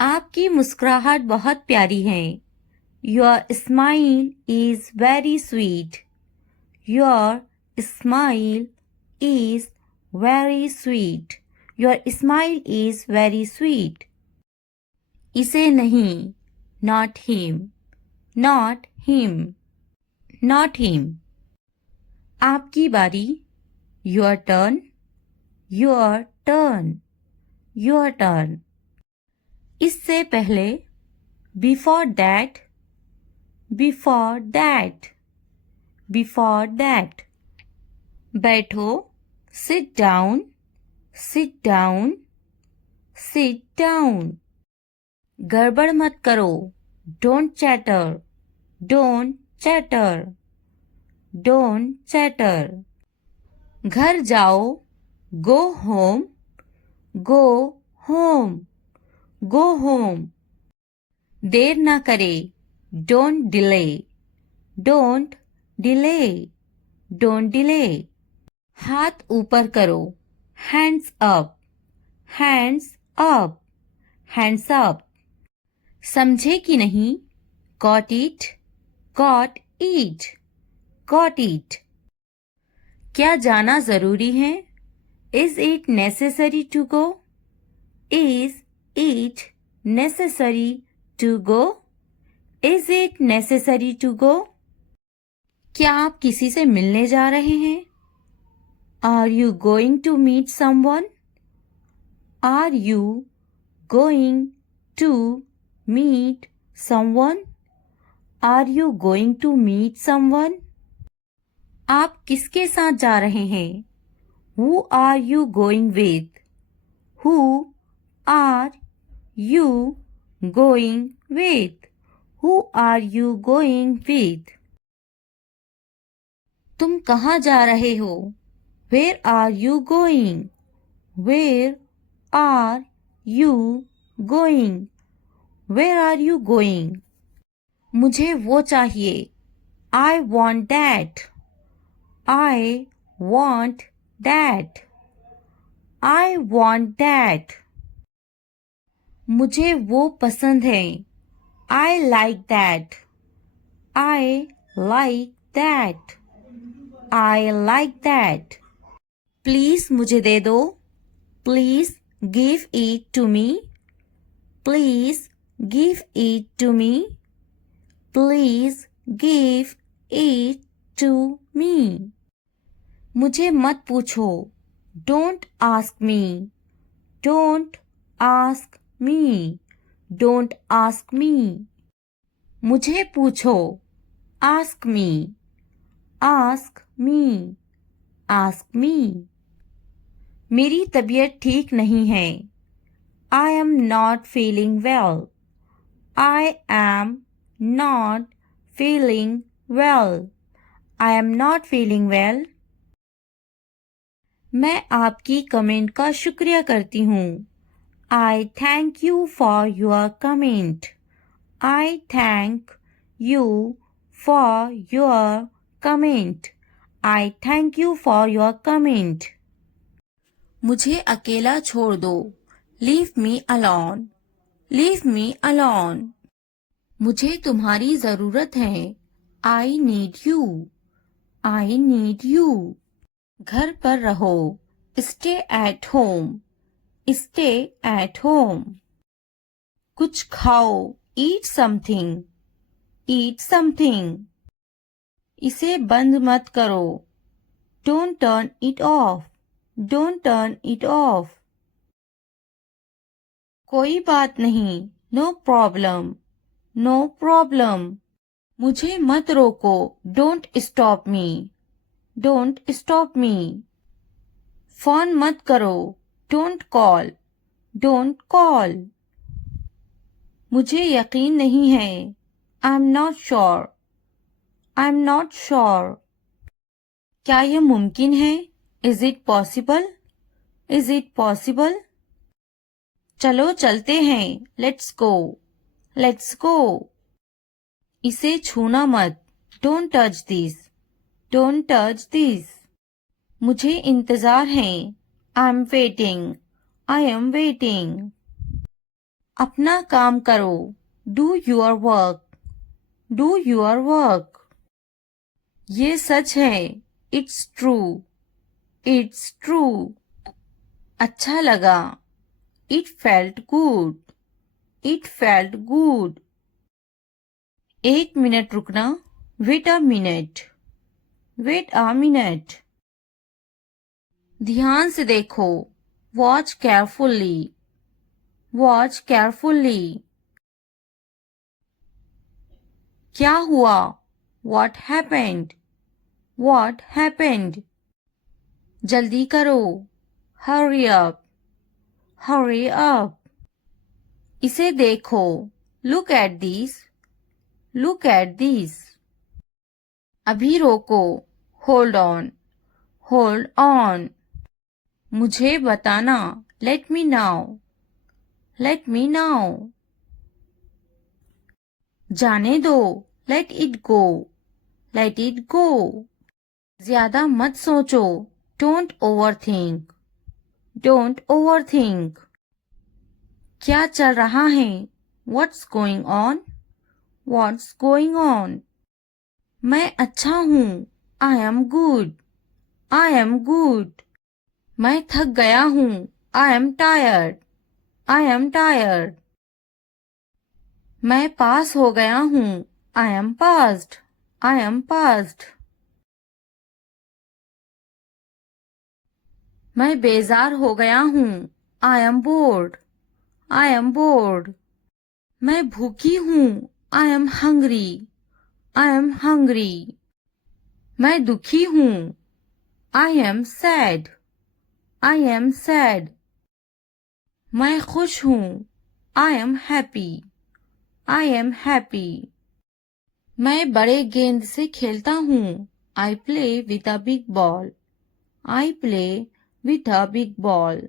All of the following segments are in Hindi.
आपकी मुस्कुराहट बहुत प्यारी है। Your smile is very sweet. Your smile is very sweet. Your smile is very sweet. इसे नहीं, not him, not him, not him. आपकी बारी, your turn, your turn, your turn. इससे पहले, before that, before that, before that. बैठो, sit down, sit down, sit down. गड़बड़ मत करो, don't chatter, don't chatter, don't chatter. घर जाओ, go home, go home, go home. देर ना करे, don't delay, don't delay, don't delay. हाथ ऊपर करो, hands up, hands up, hands up. समझे कि नहीं, got it, got it, got it. क्या जाना जरूरी है, is it necessary to go, is it necessary to go, is it necessary to go. क्या आप किसी से मिलने जा रहे हैं, are you going to meet someone, are you going to meet someone, are you going to meet someone. आप किसके साथ जा रहे हैं, who are you going with, who are you going with, who are you going with. तुम कहाँ जा रहे हो, where are you going, where are you going, where are you going. मुझे वो चाहिए, I want that, I want that, I want that. मुझे वो पसंद है, I like that, I like that, I like that. Please मुझे दे दो, please give it to me, please give it to me, please give it to me. मुझे मत पूछो, don't ask me, don't ask me, don't ask me. मुझे पूछो, ask me, ask me, ask me. मेरी तबीयत ठीक नहीं है, I am not feeling well, I am not feeling well, I am not feeling well. मैं आपकी कमेंट का शुक्रिया करती हूँ, I thank you for your comment, I thank you for your comment, I thank you for your comment. मुझे अकेला छोड़ दो, leave me alone, leave me alone. मुझे तुम्हारी जरूरत है, I need you, I need you. घर पर रहो, stay at home, stay at home. कुछ खाओ, ईट समथिंग, ईट समथिंग। इसे बंद मत करो, don't turn it of, don't turn it of. कोई बात नहीं, नो प्रॉब्लम, नो प्रॉब्लम। मुझे मत रोको, don't stop me, don't stop me. Phone मत करो, डोंट कॉल, डोंट कॉल। मुझे यकीन नहीं है, I am not sure, I am not sure. क्या यह मुमकिन है, is it possible, is it possible. चलो चलते हैं, लेट्स गो, लेट्स गो। इसे छूना मत, don't touch this, don't touch this. मुझे इंतजार है, I am waiting, I am waiting. अपना काम करो. Do your work. Do your work. ये सच है. It's true. It's true. अच्छा लगा. It felt good. It felt good. 1 minute रुकना. Wait a minute. Wait a minute. ध्यान से देखो. Watch carefully. Watch carefully. क्या हुआ? What happened? What happened? जल्दी करो. Hurry up. Hurry up. इसे देखो. Look at this. Look at this. अभी रोको. Hold on. Hold on. मुझे बताना. Let me know. Let me know. जाने दो. Let it go. Let it go. ज्यादा मत सोचो. Don't overthink. Don't overthink. क्या चल रहा है? What's going on? What's going on? मैं अच्छा हूँ. I am good. I am good. मैं थक गया हूँ. I am tired. I am tired. मैं पास हो गया हूँ. I am passed. I am passed. मैं बेजार हो गया हूँ. I am bored. I am bored. मैं भूखी हूँ. I am hungry. I am hungry. मैं दुखी हूँ. I am sad. I am sad. मैं खुश हूँ. I am happy. I am happy. मैं बड़े गेंद से खेलता हूँ. I play with a big ball. I play with a big ball.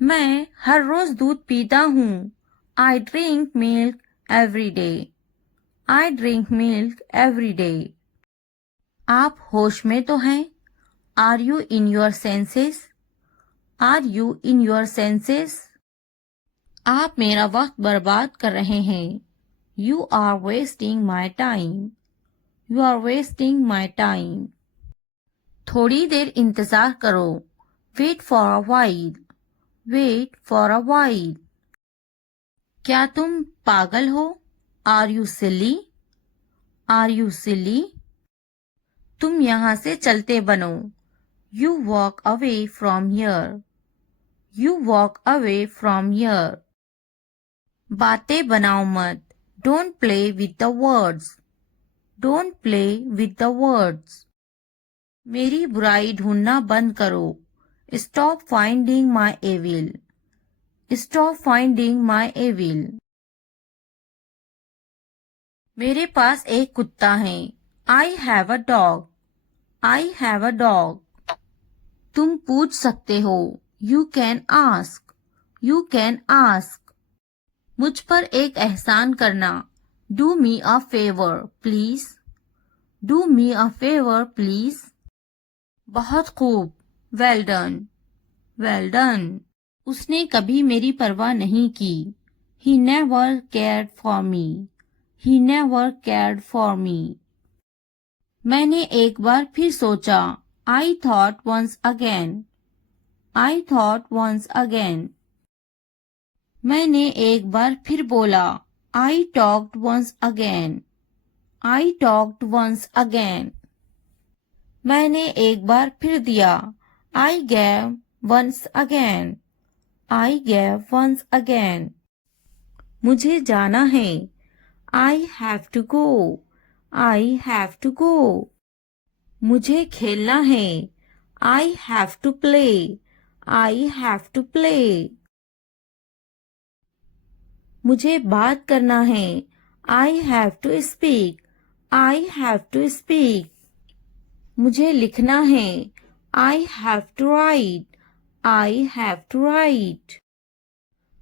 मैं हर रोज दूध पीता हूँ. I drink milk every day. I drink milk every day. आप होश में तो हैं? Are you in your senses? Are you in your senses? आप मेरा वक्त बर्बाद कर रहे हैं. You are wasting my time. You are wasting my time. थोड़ी देर इंतजार करो. Wait for a while. Wait for a while. क्या तुम पागल हो? Are you silly? Are you silly? तुम यहाँ से चलते बनो. You walk away from here. You walk away from here. बातें बनाओ मत. Don't play with the words. Don't play with the words. मेरी बुराई ढूंढना बंद करो. Stop finding my evil. Stop finding my evil. मेरे पास एक कुत्ता है. I have a dog. I have a dog. तुम पूछ सकते हो. You can ask. You can ask. मुझ पर एक एहसान करना. Do me a favor, please. Do me a favor, please. बहुत खूब. Well done. Well done. उसने कभी मेरी परवाह नहीं की. He never cared for me. He never cared for me. मैंने एक बार फिर सोचा. I thought once again. I thought once again. मैंने एक बार फिर बोला. I talked once again. I talked once again. मैंने एक बार फिर दिया. I gave once again. I gave once again. मुझे जाना है. I have to go. I have to go. मुझे खेलना है. I have to play. I have to play. मुझे बात करना है. I have to speak. I have to speak. मुझे लिखना है. I have to write. I have to write.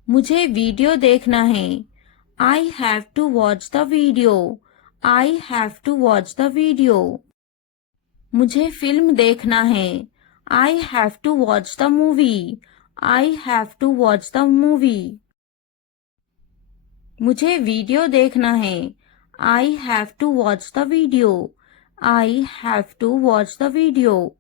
मुझे वीडियो देखना है. I have to watch the video. I have to watch the video. मुझे फिल्म देखना है. I have to watch the movie. I have to watch the movie. मुझे वीडियो देखना है. I have to watch the video. I have to watch the video.